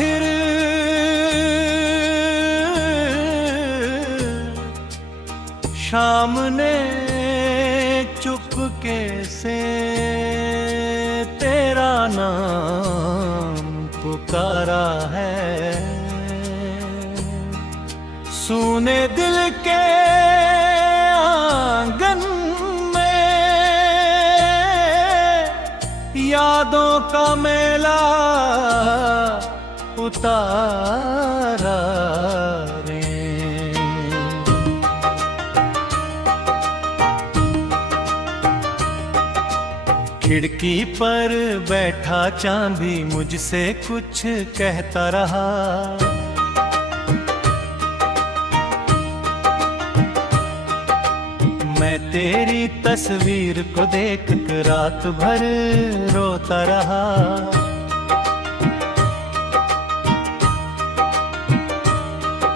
फिर शाम ने चुपके से तेरा नाम पुकारा है। सूने दिल के आंगन में यादों का मेला उतारा रे। खिड़की पर बैठा चांद भी मुझसे कुछ कहता रहा। मैं तेरी तस्वीर को देख कर रात भर रोता रहा।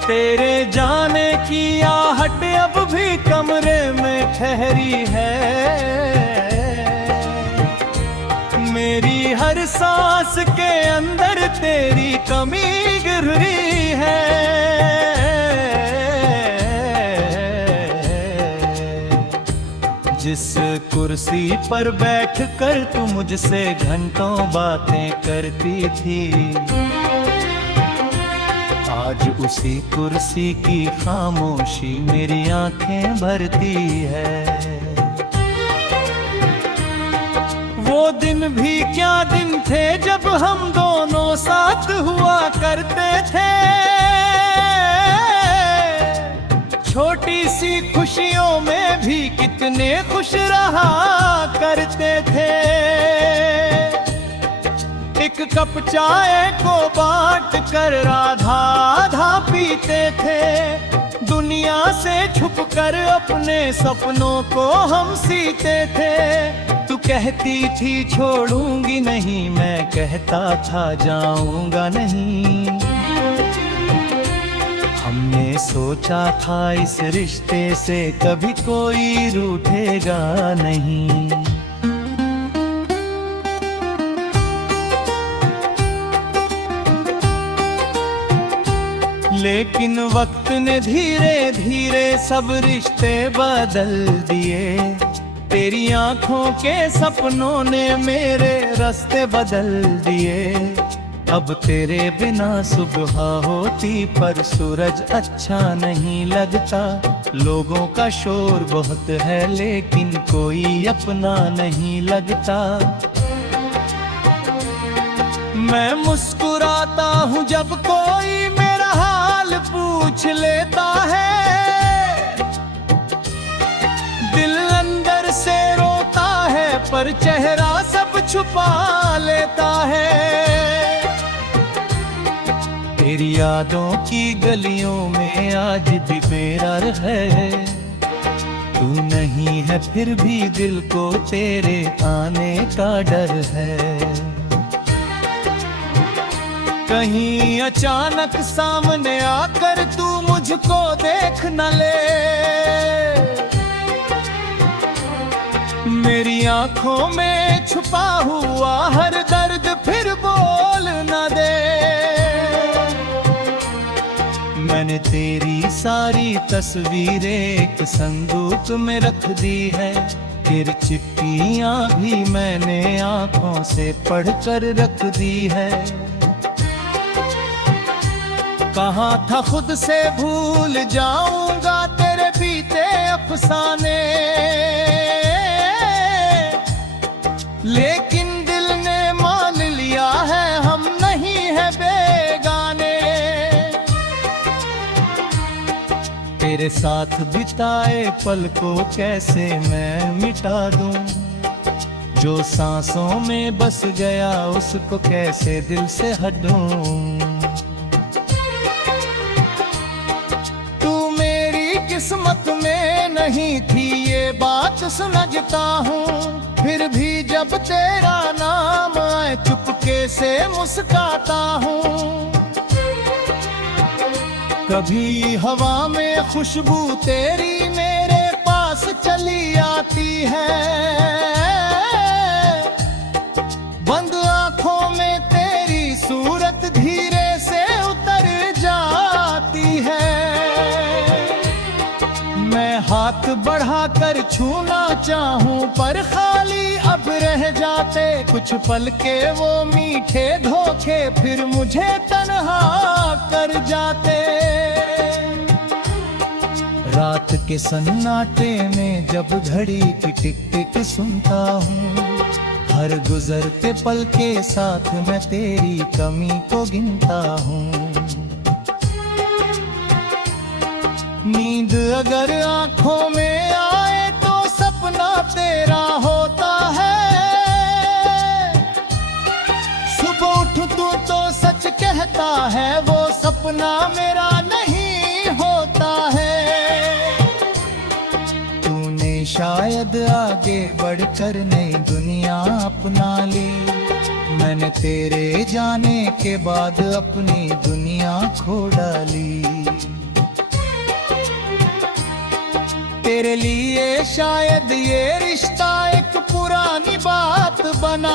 तेरे जाने की आहट अब भी कमरे में ठहरी है। मेरी हर सांस के अंदर तेरी कमी गिर रही है। जिस कुर्सी पर बैठकर तू मुझसे घंटों बातें करती थी, आज उसी कुर्सी की खामोशी मेरी आंखें भरती है। वो दिन भी क्या दिन थे जब हम दोनों साथ हुआ करते थे। छोटी सी खुशियों में भी कितने खुश रहा करते थे। एक कप चाय को बांट कर आधा आधा पीते थे। दुनिया से छुपकर अपने सपनों को हम सीते थे। तू कहती थी छोड़ूंगी नहीं, मैं कहता था जाऊंगा नहीं। हमने सोचा था इस रिश्ते से कभी कोई रूठेगा नहीं। लेकिन वक्त ने धीरे धीरे सब रिश्ते बदल दिए। तेरी आंखों के सपनों ने मेरे रास्ते बदल दिए। अब तेरे बिना सुबह होती पर सूरज अच्छा नहीं लगता। लोगों का शोर बहुत है लेकिन कोई अपना नहीं लगता। मैं मुस्कुराता हूँ जब कोई मेरा हाल पूछ लेता है। दिल अंदर से रोता है पर चेहरा सब छुपा लेता है। तेरी यादों की गलियों में आज भी बेरार है। तू नहीं है फिर भी दिल को तेरे आने का डर है। कहीं अचानक सामने आकर तू मुझको देख न ले। मेरी आंखों में छुपा हुआ हर दर्द फिर बोल न दे। मैंने तेरी सारी तस्वीरें एक संदूक में रख दी है। फिर चिट्ठियां भी मैंने आंखों से पढ़कर रख दी है। कहाँ था खुद से भूल जाऊंगा तेरे बीते अफसाने। लेकिन दिल ने मान लिया है हम नहीं है बेगाने। तेरे साथ बिताए पल को कैसे मैं मिटा दूं। जो सांसों में बस गया उसको कैसे दिल से हटूं। किस्मत में नहीं थी ये बात समझता हूँ। फिर भी जब तेरा नाम आए चुपके से मुस्काता हूँ। कभी हवा में खुशबू तेरी मेरे पास चली आती है। बंद आंखों में तेरी सूरत धीरे छूना चाहूं पर खाली अब रह जाते कुछ पल के वो मीठे धोखे, फिर मुझे तन्हा कर जाते। रात के सन्नाटे में जब घड़ी की टिक टिक सुनता हूँ, हर गुजरते पल के साथ मैं तेरी कमी को गिनता हूँ। नींद अगर आंखों में आए तो सपना तेरा होता है, सुबह उठूं तो सच कहता है वो सपना मेरा नहीं होता है। तूने शायद आगे बढ़कर नई दुनिया अपना ली, मैंने तेरे जाने के बाद अपनी दुनिया खो डाली। तेरे लिए शायद ये रिश्ता एक पुरानी बात बना,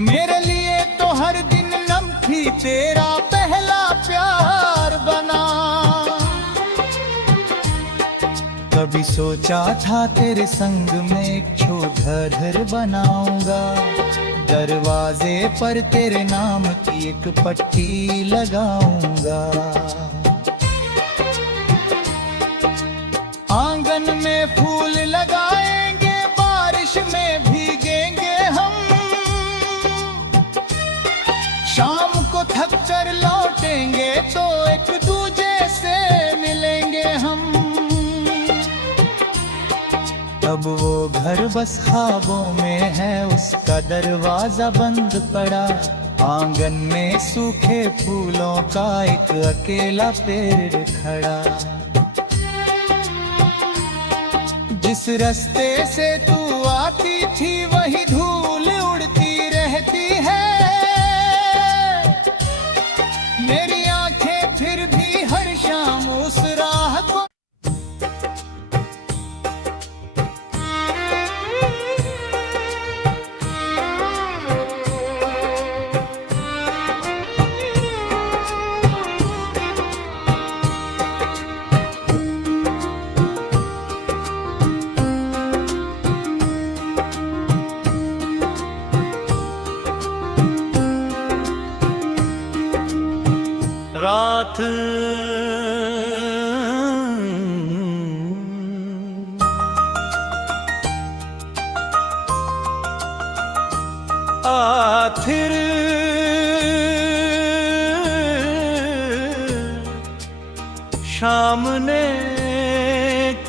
मेरे लिए तो हर दिन लम्ही तेरा पहला प्यार बना। कभी सोचा था तेरे संग में एक छोटा घर बनाऊंगा, दरवाजे पर तेरे नाम की एक पट्टी लगाऊंगा। आंगन में फूल लगाएंगे, बारिश में भीगेंगे हम, शाम को थक कर लौटेंगे तो एक दूजे से मिलेंगे हम। अब वो घर बस ख्वाबों में है, उसका दरवाजा बंद पड़ा, आंगन में सूखे फूलों का एक अकेला पेड़ खड़ा। जिस रास्ते से तू आती थी वही धूल उड़ती रहती है, मेरी आंखें फिर भी हर शाम उस राह को। रात आखिर शाम ने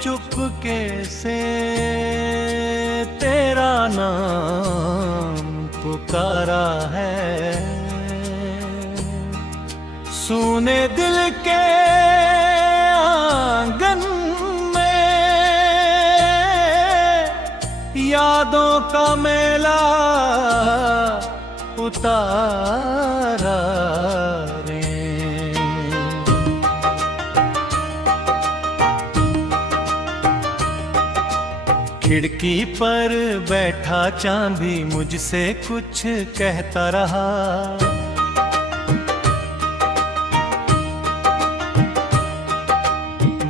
चुपके से तेरा नाम पुकारा है। सूने दिल के आंगन में यादों का मेला उतारा रे। खिड़की पर बैठा चांद भी मुझसे कुछ कहता रहा,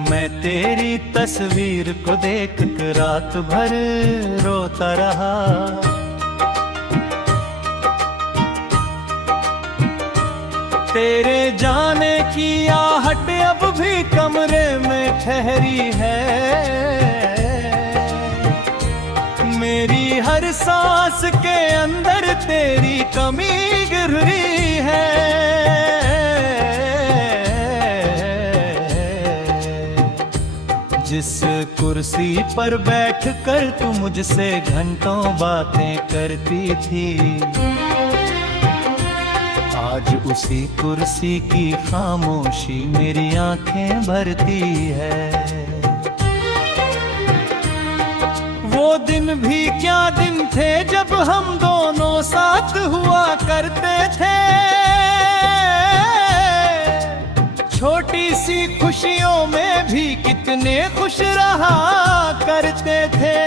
मैं तेरी तस्वीर को देख कर रात भर रोता रहा। तेरे जाने की आहट अब भी कमरे में ठहरी है, मेरी हर सांस के अंदर तेरी कमी गिर रही है। जिस कुर्सी पर बैठकर तू मुझसे घंटों बातें करती थी, आज उसी कुर्सी की खामोशी मेरी आंखें भरती है। वो दिन भी क्या दिन थे जब हम दोनों साथ हुआ करते थे, छोटी सी खुशियों में भी कितने खुश रहा करते थे।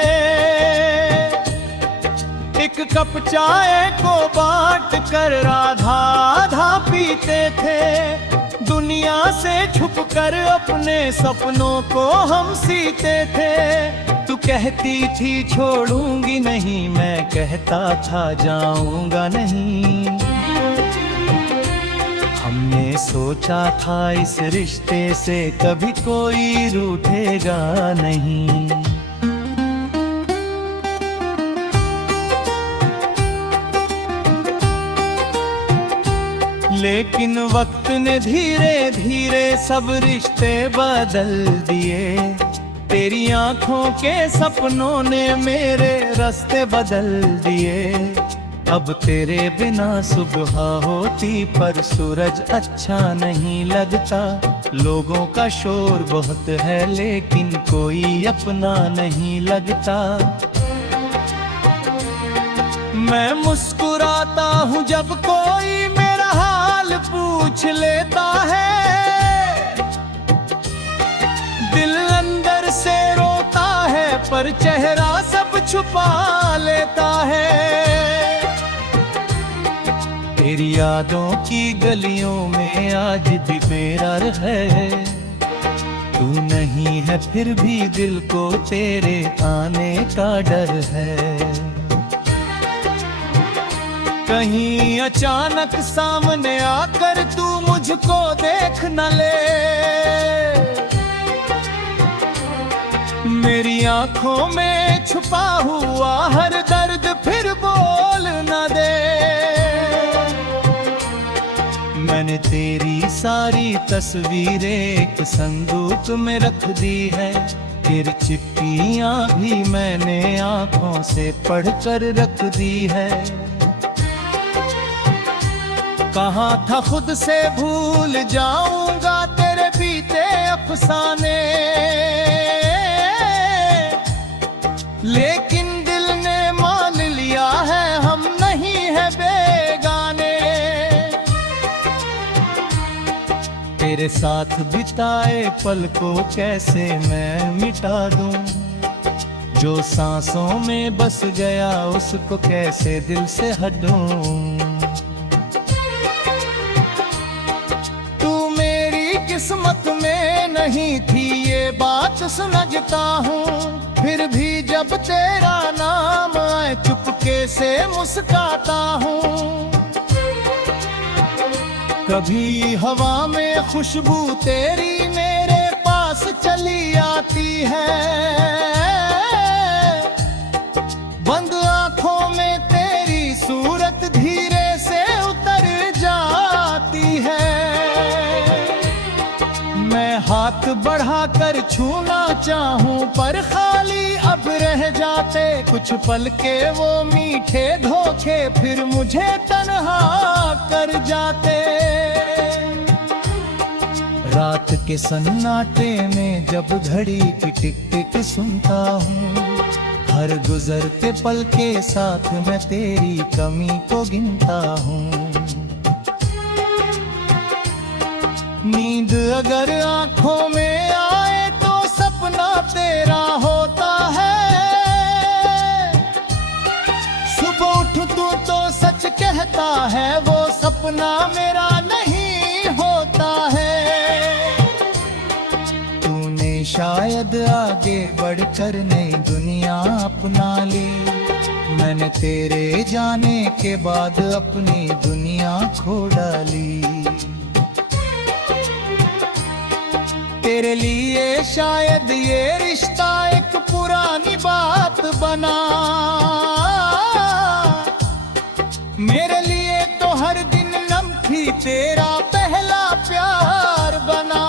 एक कप चाय को बांट कर आधा आधा पीते थे, दुनिया से छुप कर अपने सपनों को हम सीते थे। तू कहती थी छोड़ूंगी नहीं, मैं कहता था जाऊंगा नहीं। हमने सोचा था इस रिश्ते से कभी कोई रूठेगा नहीं। लेकिन वक्त ने धीरे धीरे सब रिश्ते बदल दिए। तेरी आंखों के सपनों ने मेरे रास्ते बदल दिए। अब तेरे बिना सुबह होती पर सूरज अच्छा नहीं लगता। लोगों का शोर बहुत है लेकिन कोई अपना नहीं लगता। मैं मुस्कुराता हूँ जब कोई मेरा हाल पूछ लेता है। दिल अंदर से रोता है पर चेहरा सब छुपा लेता है। तेरी यादों की गलियों में आज भी मेरा है। तू नहीं है फिर भी दिल को तेरे आने का डर है। कहीं अचानक सामने आकर तू मुझको देख न ले। मेरी आंखों में छुपा हुआ हर दर्द फिर बोल न दे। मैंने तेरी सारी तस्वीरें एक संदूक में रख दी है। फिर चिट्ठियां भी मैंने आंखों से पढ़कर रख दी है। कहाँ था खुद से भूल जाऊंगा तेरे बीते अफसाने। लेकिन दिल ने मान लिया है हम नहीं है बेगाने। तेरे साथ बिताए पल को कैसे मैं मिटा दूं। जो सांसों में बस गया उसको कैसे दिल से हटूं। किस्मत में नहीं थी ये बात समझता हूँ। फिर भी जब तेरा नाम आए चुपके से मुस्काता हूँ। कभी हवा में खुशबू तेरी मेरे पास चली आती है। बंद आंखों में तेरी सूरत धीरे से उतर जाती है। मैं हाथ बढ़ाकर छूना चाहूं पर खाली अब रह जाते कुछ पल के वो मीठे धोखे फिर मुझे तन्हा कर जाते। रात के सन्नाटे में जब घड़ी की टिक टिक सुनता हूँ। हर गुजरते पल के साथ मैं तेरी कमी को गिनता हूँ। नींद अगर आंखों में आए तो सपना तेरा होता है। सुबह उठूं तो सच कहता है वो सपना मेरा नहीं होता है। तूने शायद आगे बढ़कर नई दुनिया अपना ली। मैंने तेरे जाने के बाद अपनी दुनिया खो डाली। तेरे लिए शायद ये रिश्ता एक पुरानी बात बना। मेरे लिए तो हर दिन लम्ही तेरा पहला प्यार बना।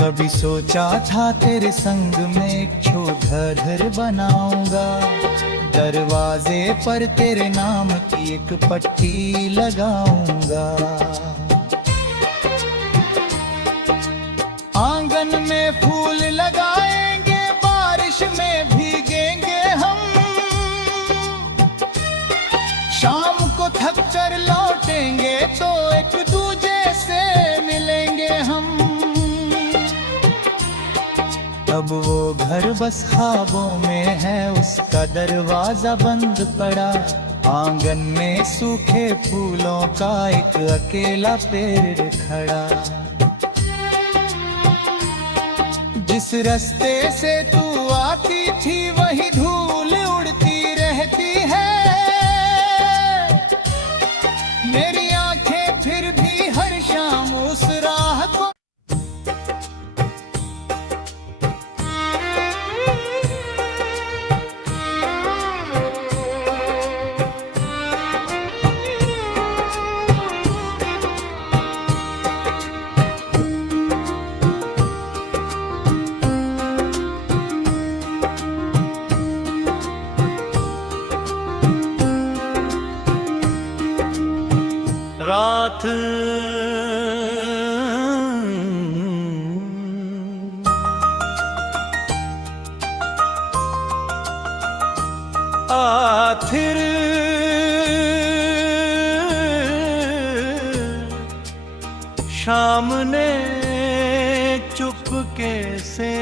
कभी सोचा था तेरे संग में एक छोटा घर बनाऊंगा। दरवाजे पर तेरे नाम की एक पट्टी लगाऊंगा। आंगन में फूल लगाएंगे बारिश में भीगेंगे हम। शाम को थक कर लौटेंगे तो एक दूजे से मिलेंगे हम। अब वो घर बस ख्वाबों में है उसका दरवाजा बंद पड़ा। आंगन में सूखे फूलों का एक अकेला पेड़ खड़ा। जिस रास्ते से तू आती थी वही धूल उड़ती रहती है। मेरी आंखें फिर भी हर शाम उस राह को रात आखिर शाम ने चुपके से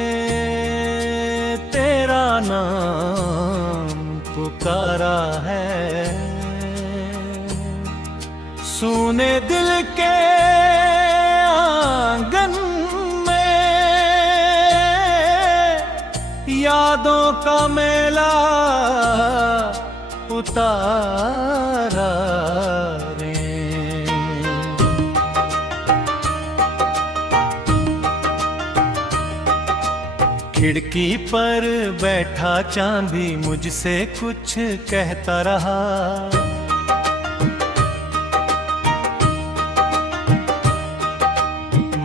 तेरा नाम पुकारा है। सुने दिल के आंगन में यादों का मेला उतारा रे। खिड़की पर बैठा चांद भी मुझसे कुछ कहता रहा।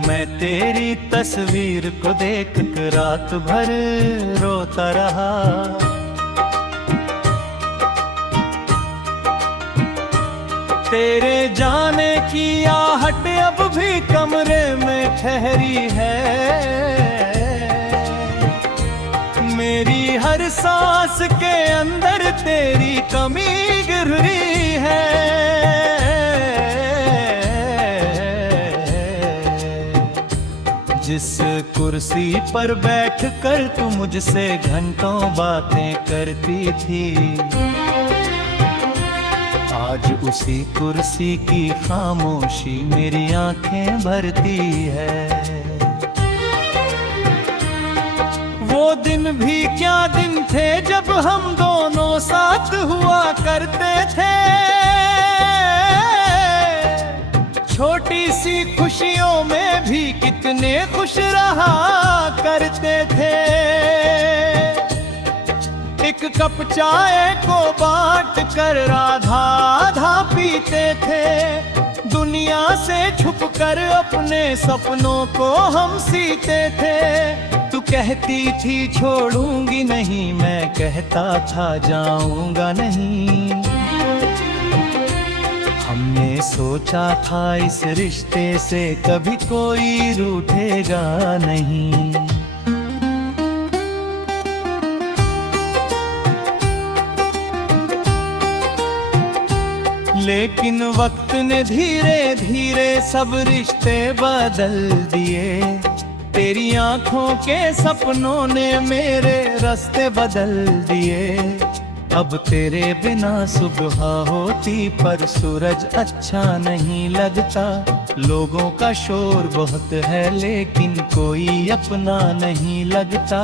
मैं तेरी तस्वीर को देख कर रात भर रोता रहा। तेरे जाने की आहट अब भी कमरे में ठहरी है। मेरी हर सांस के अंदर तेरी कमी गिर रही है। जिस कुर्सी पर बैठकर तू मुझसे घंटों बातें करती थी, आज उसी कुर्सी की खामोशी मेरी आंखें भरती है। वो दिन भी क्या दिन थे जब हम दोनों साथ हुआ करते थे। छोटी सी खुशियों में भी कितने खुश रहा करते थे। एक कप चाय को बांट कर आधा आधा पीते थे। दुनिया से छुप कर अपने सपनों को हम सीते थे। तू कहती थी छोड़ूंगी नहीं, मैं कहता था जाऊंगा नहीं। हमने सोचा था इस रिश्ते से कभी कोई रूठेगा नहीं। लेकिन वक्त ने धीरे धीरे सब रिश्ते बदल दिए। तेरी आंखों के सपनों ने मेरे रास्ते बदल दिए। अब तेरे बिना सुबह होती पर सूरज अच्छा नहीं लगता। लोगों का शोर बहुत है लेकिन कोई अपना नहीं लगता।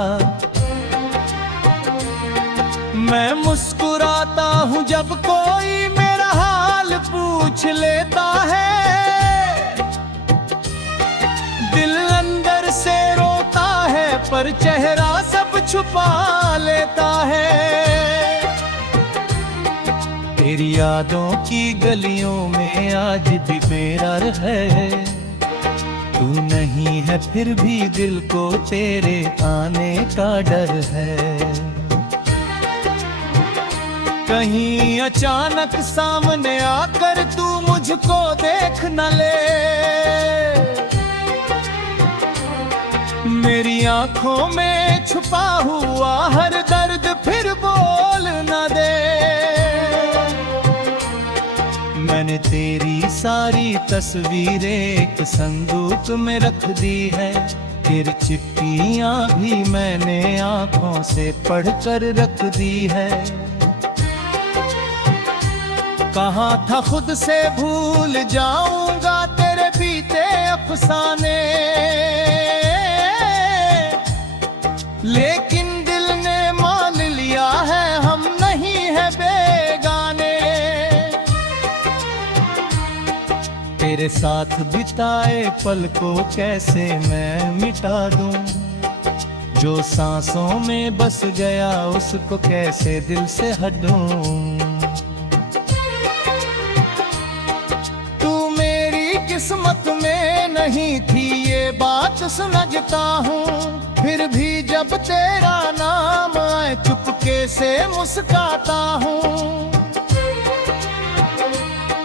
मैं मुस्कुराता हूँ जब कोई मेरा हाल पूछ लेता है। दिल अंदर से रोता है पर चेहरा सब छुपा लेता है। तेरी यादों की गलियों में आज भी बेरार है। तू नहीं है फिर भी दिल को तेरे आने का डर है। कहीं अचानक सामने आकर तू मुझको देख न ले। मेरी आंखों में छुपा हुआ हर दर्द फिर बोल न दे। मैंने तेरी सारी तस्वीरें एक संदूक में रख दी है। फिर चिट्ठियां भी मैंने आंखों से पढ़कर रख दी है। कहाँ था खुद से भूल जाऊंगा तेरे बीते अफसाने, लेकिन दिल ने मान लिया है हम नहीं है बेगाने। तेरे साथ बिताए पल को कैसे मैं मिटा दूं, जो सांसों में बस गया उसको कैसे दिल से हटूं। तू मेरी किस्मत में नहीं थी ये बात समझता हूँ, फिर भी जब तेरा नाम आए चुपके से मुस्काता हूँ।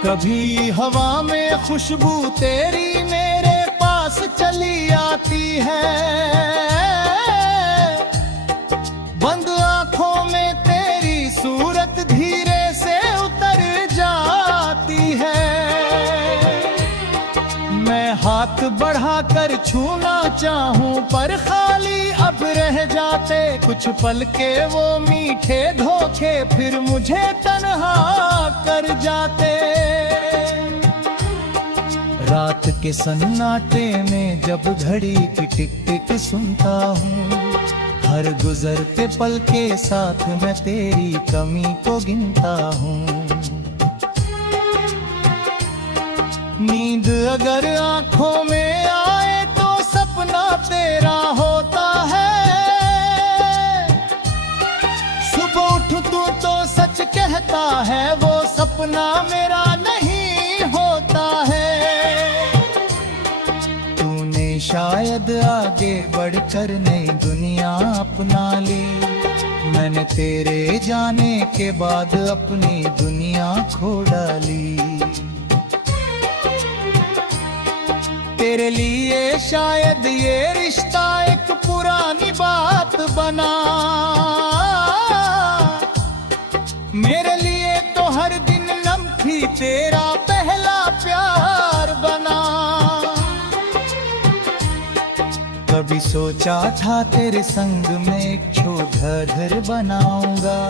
कभी हवा में खुशबू तेरी मेरे पास चली आती है, बंद आंखों में तेरी सूरत धीरे से उतर जाती है। मैं हाथ बढ़ाकर छूना चाहूं पर खाली अब रह जाते कुछ पल के वो मीठे धोखे, फिर मुझे तन्हा कर जाते। रात के सन्नाटे में जब घड़ी की टिक टिक सुनता हूँ, हर गुजरते पल के साथ मैं तेरी कमी को गिनता हूँ। नींद अगर आंखों में आए तो सपना तेरा होता है, सुबह उठ तू तो सच कहता है वो सपना मेरा नहीं होता है। तूने शायद आगे बढ़कर नई दुनिया अपना ली, मैंने तेरे जाने के बाद अपनी दुनिया खो डाली। तेरे लिए शायद ये रिश्ता एक पुरानी बात बना, मेरे लिए तो हर दिन लम्ही तेरा पहला प्यार बना। कभी सोचा था तेरे संग में एक छोटा घर बनाऊंगा,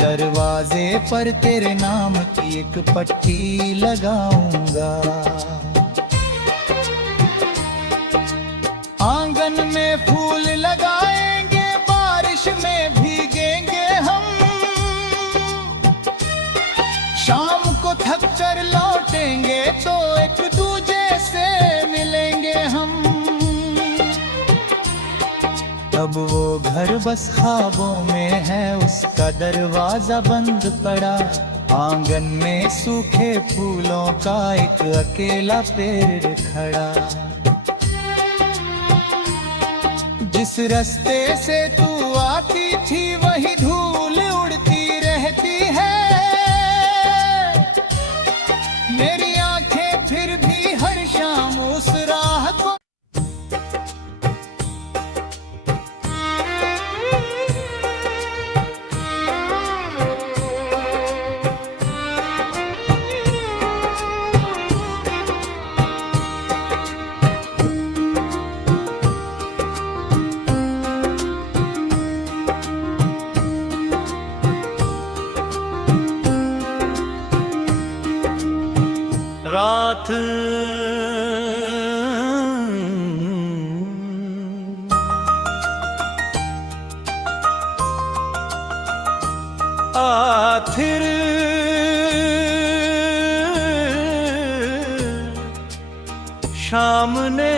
दरवाजे पर तेरे नाम की एक पट्टी लगाऊंगा। आंगन में फूल लगाएंगे, बारिश में भीगेंगे हम, शाम को थक कर लौटेंगे तो एक दूजे से मिलेंगे हम। अब वो घर बस ख्वाबों में है, उसका दरवाजा बंद पड़ा, आंगन में सूखे फूलों का एक अकेला पेड़ खड़ा। जिस रास्ते से तू आती थी वही धूल उड़ती रहती है, मेरी आंखें फिर भी हर शाम उस राह को। रात आखिर शाम ने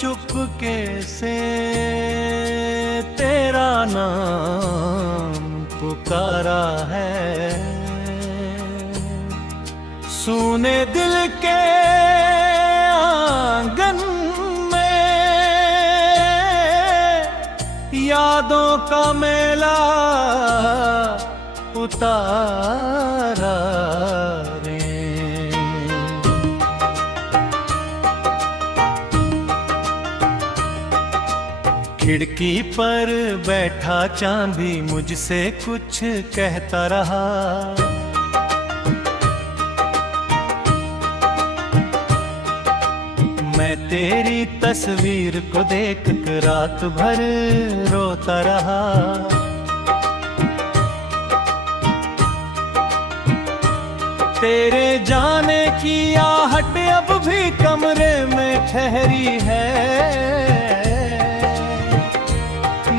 चुपके से तेरा नाम पुकारा है। सुने दिल के आंगन में यादों का मेला उतारा रे। खिड़की पर बैठा चांदी मुझसे कुछ कहता रहा, मैं तेरी तस्वीर को देख कर रात भर रोता रहा। तेरे जाने की आहट अब भी कमरे में ठहरी है,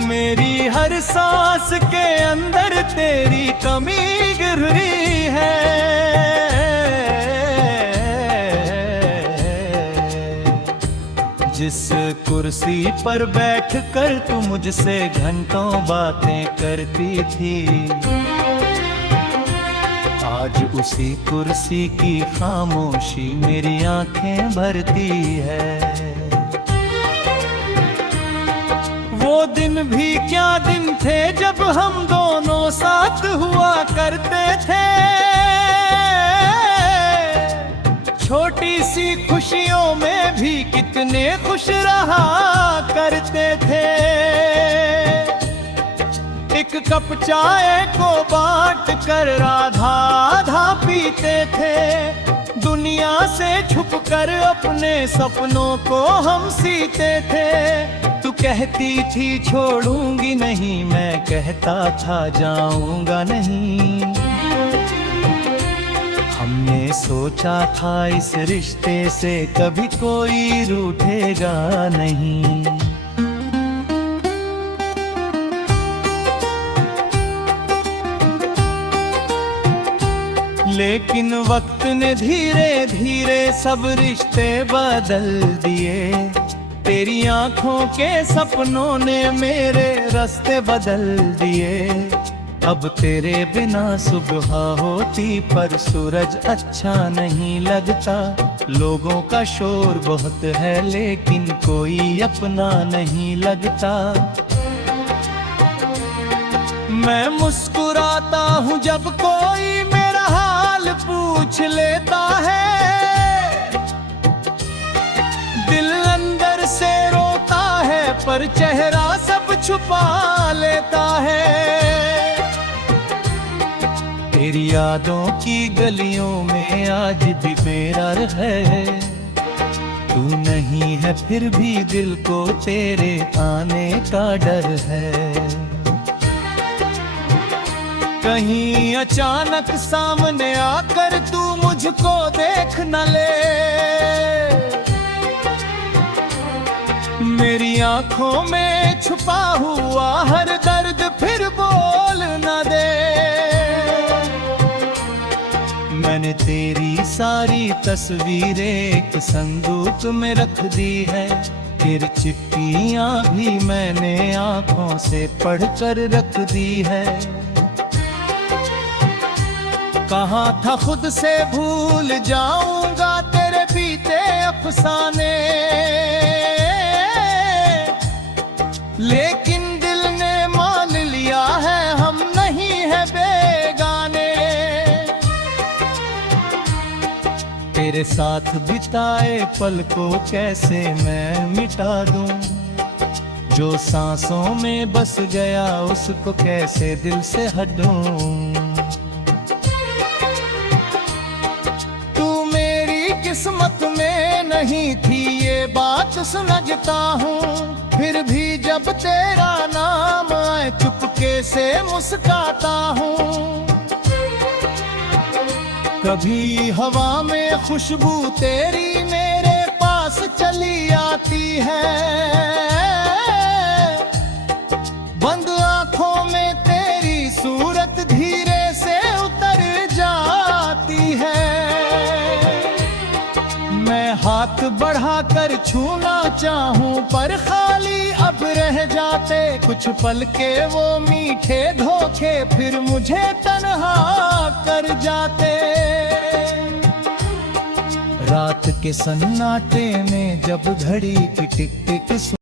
मेरी हर सांस के अंदर तेरी कमी गिर रही है। जिस कुर्सी पर बैठकर तू मुझसे घंटों बातें करती थी, आज उसी कुर्सी की खामोशी मेरी आंखें भरती है। वो दिन भी क्या दिन थे जब हम दोनों साथ हुआ करते थे, छोटी सी खुशियों में भी कितने खुश रहा करते थे। एक कप चाय को बांट कर आधा आधा पीते थे, दुनिया से छुप कर अपने सपनों को हम सीते थे। तू कहती थी छोड़ूंगी नहीं, मैं कहता था जाऊंगा नहीं। हमने सोचा था इस रिश्ते से कभी कोई रूठेगा नहीं, लेकिन वक्त ने धीरे धीरे सब रिश्ते बदल दिए। तेरी आंखों के सपनों ने मेरे रास्ते बदल दिए। अब तेरे बिना सुबह होती पर सूरज अच्छा नहीं लगता। लोगों का शोर बहुत है लेकिन कोई अपना नहीं लगता। मैं मुस्कुराता हूँ जब कोई मेरा हाल पूछ लेता है, दिल अंदर से रोता है पर चेहरा सब छुपा लेता है। तेरी यादों की गलियों में आज भी बेरार है, तू नहीं है फिर भी दिल को तेरे आने का डर है। कहीं अचानक सामने आकर तू मुझको देख न ले, मेरी आंखों में छुपा हुआ हर दर्द फिर बोल न दे। मैंने तेरी सारी तस्वीरें एक संदूक में रख दी है, फिर चिट्ठियां भी मैंने आंखों से पढ़कर रख दी है। कहा था खुद से भूल जाऊंगा तेरे बीते अफसाने, लेकिन दिल ने मान लिया है हम नहीं है बेगाने। तेरे साथ बिताए पल को कैसे मैं मिटा दूं, जो सांसों में बस गया उसको कैसे दिल से हटूं। किस्मत में नहीं थी ये बात समझता हूँ, फिर भी जब तेरा नाम आए चुपके से मुस्काता हूँ। कभी हवा में खुशबू तेरी मेरे पास चली आती है, बंद आंखों में तेरी सूरत धीरे से उतर जाती है। मैं हाथ बढ़ाकर छूना चाहूं पर खाली अब रह जाते कुछ पल के वो मीठे धोखे, फिर मुझे तन्हा कर जाते। रात के सन्नाटे में जब घड़ी की टिक टिक